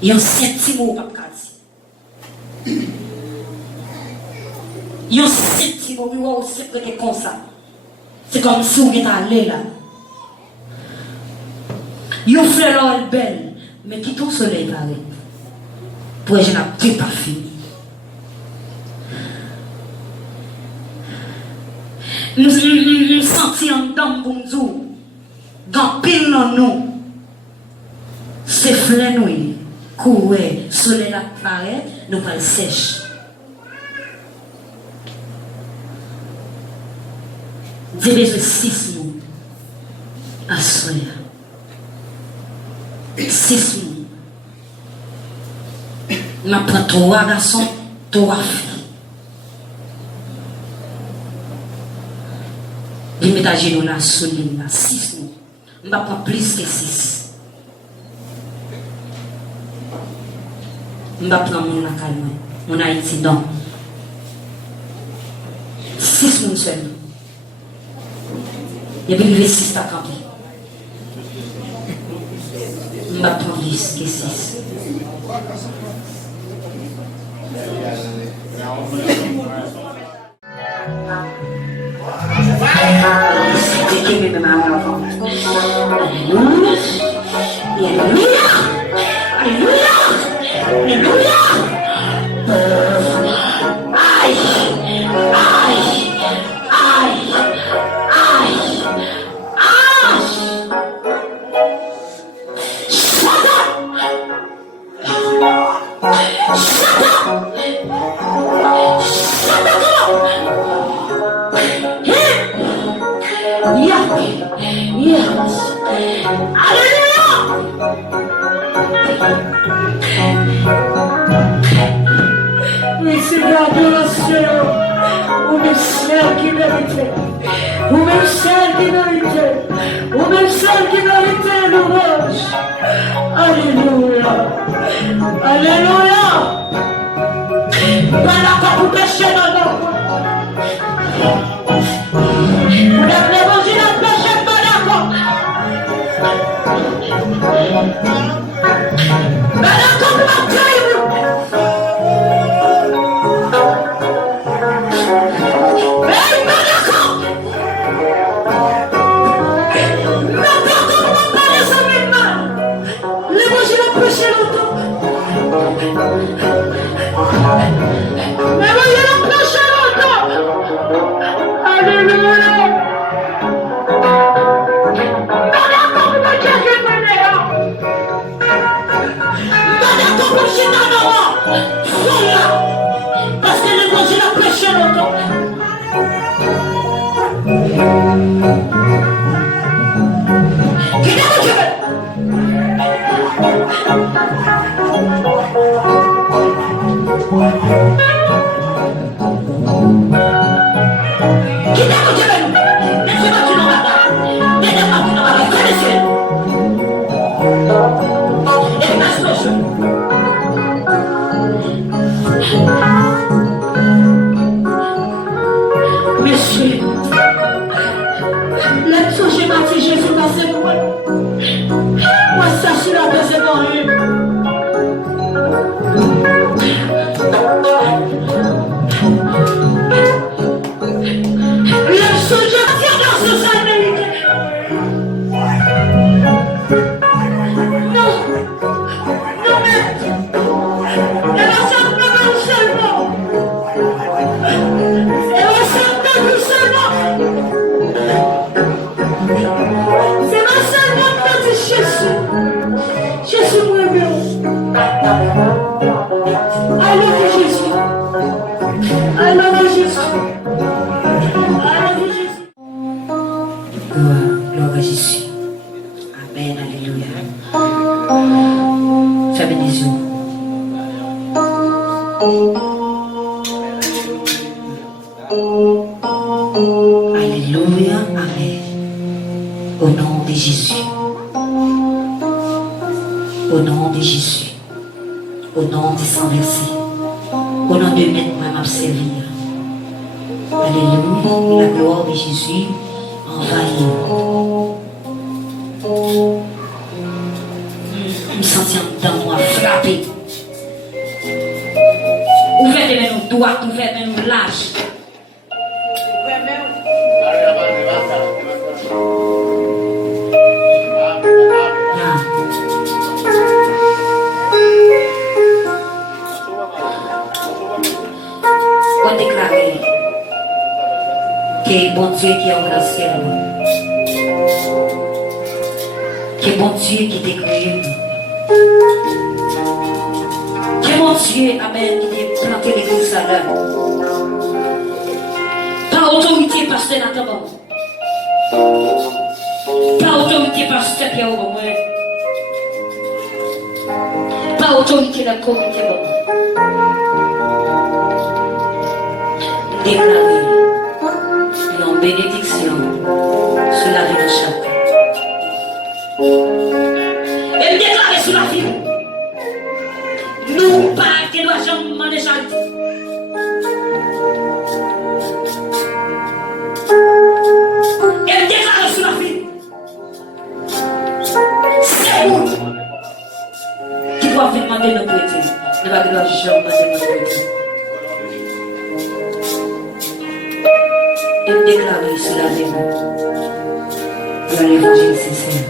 Il y a un sentiment pas quasi. Il y a un sentiment qui va aussi prêter comme ça. C'est comme si on était allé là. Il y a un fleur belle, mais qui tout soleil paraît. Pour je n'ai pas fini. Nous sentons en dedans pour nous, dans pile dans nous, c'est fleur nous, courir, soleil apparaît, nous pas le sèche. Dieu besoin 6 nous à soleil. 6 nous. Je prends 3 garçons, 3 filles. Je mets à genoux là, soleil là, 6 nous. Je prends plus que 6. Je prends mon calme, mon Haïti donc. 6 nous seuls. Et puis les 6 à camper. Je prends plus que 6. C'est qui me m'a avant. Alléluia. Alléluia. Alléluia. Alléluia. Aïe. Aïe. Aïe. Aïe. Aïe. Shut up. Shut up. Shut up. Yes. Alléluia. Oui, c'est l'adoration. Ou même celle qui méritait. Ou même celle qui méritait. Ou même celle qui méritait l'ouvrage. Alléluia. Alléluia. Voilà quand vous péchez dans nos points. Vous n'avez pas mangé la péché de Malakot. Malakot m'a créé. Hey Malakot. Malakot m'a parlé ça maintenant. Les mangé la péché longtemps. Mais voyez la péché longtemps. Alléluia. Parce que le Dieu l'a prêché longtemps. Qui est mon Dieu? Qui est mon Dieu? Laissez-moi tu n'auras pas. Laissez-moi tu n'auras pas. Connaissez. Et passe le jeu. Monsieur, là-dessus, j'ai bâti Jésus passé pour moi. Moi, ça, je suis là, c'est dans lui. Le sujet tient dans ce sein américain. Non, non, mais elle va s'en prendre seulement. Elle va s'en prendre seulement. C'est ma seulement petit Jésus. Jésus moi bien. I love you, Jésus. I love you, Jésus. I love you, Jésus. Gloire à Jésus. Amen, alléluia. Fermez les yeux. Alléluia, amen. Au nom de Jésus. Au nom de Jésus. Au nom de Saint-Versé. Au nom de Maître, moi m'a servir. Alléluia. La gloire de Jésus envahit. me sentir dans moi frappé. Ouvrez les mains droites, ouvrez les mains lâches. On déclare que bon Dieu qui est au grand ciel, que bon Dieu qui t'a créé, que bon Dieu, amen, qui t'a planté l'église à l'heure. Par autorité, pasteur Nathan, par autorité, pasteur Pierre Aubamouin, par autorité de la communauté, déclarer une bénédiction sur la vie de chacun. Et me déclarer sur la vie. Nous pas qui doit jamais demander charité. Et me déclarer sur la vie. C'est vous qui doivent demander notre prêter. Ne pas que doit jamais demander notre prêter. Et déclarer sur la vie pour l'évangile sincère.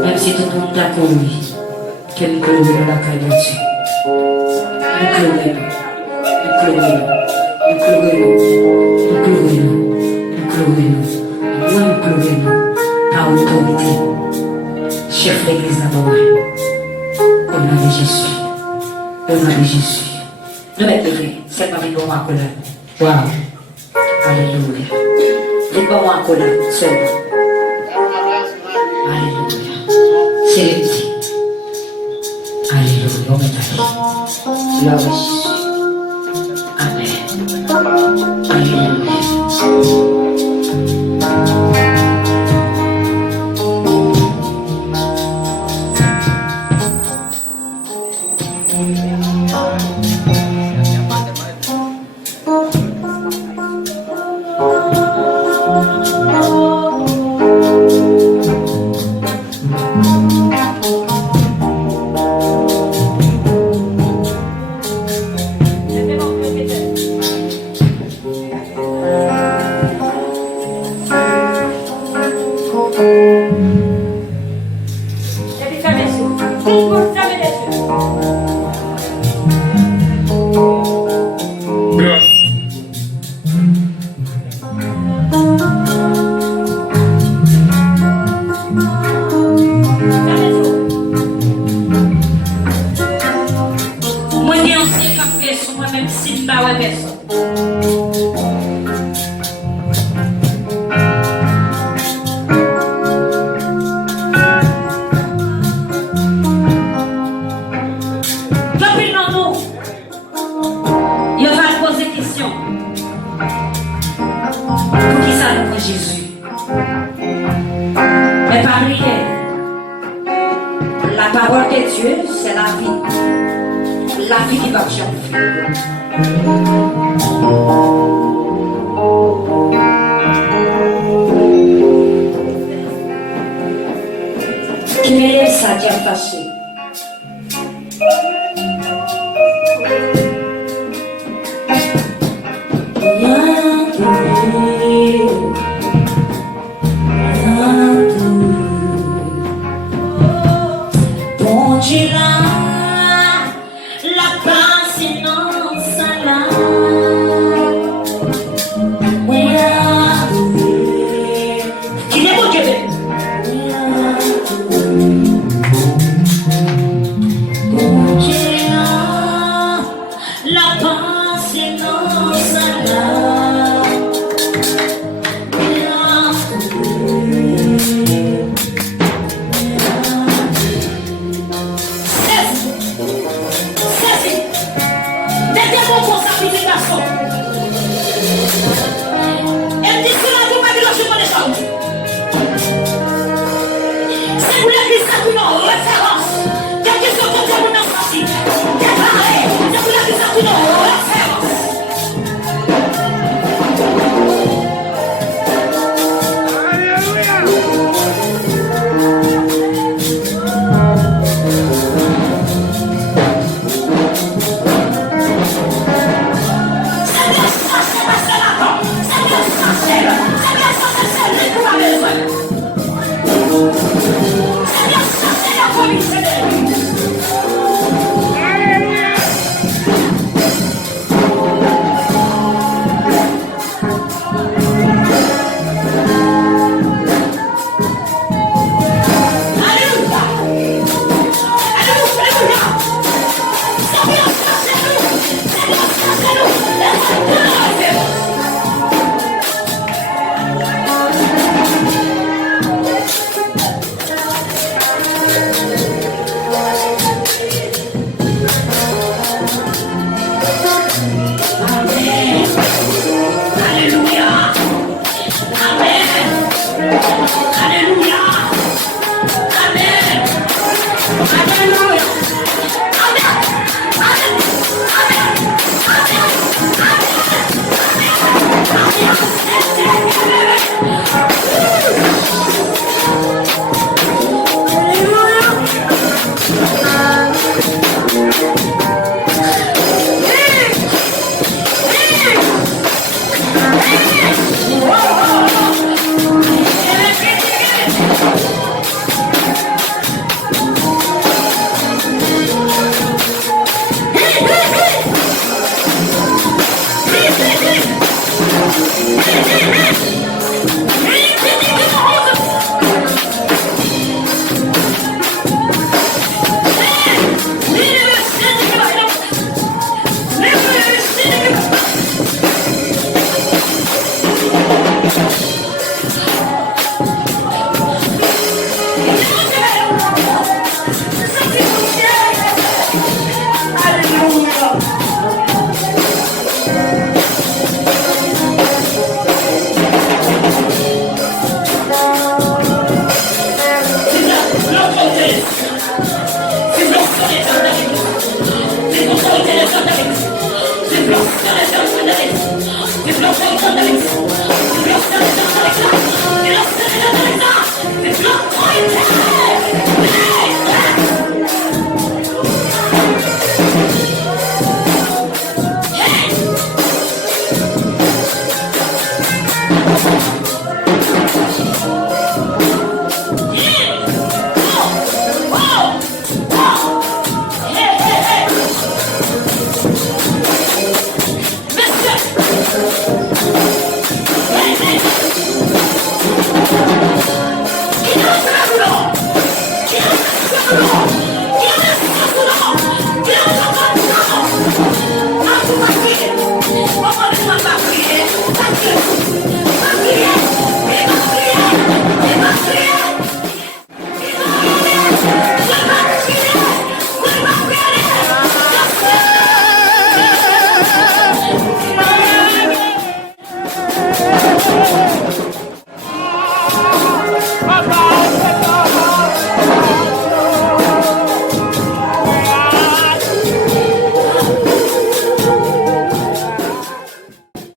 Même si tout le monde est d'accord, oui, que nous clouons la caille de Dieu. Nous clouons, nous clouons, nous clouons, nous clouons, nous clouons, nous clouons, par autorité. Chef de l'église là-bas, au nom de Jésus, au nom de Jésus. Nous mettons le c'est ma vie pour moi, colère. Wow. Alléluia. Dites-moi en colère, seul. Alléluia. C'est le petit. Alléluia. On met à gloire à Jésus. Amen. Alléluia. Bon Dieu là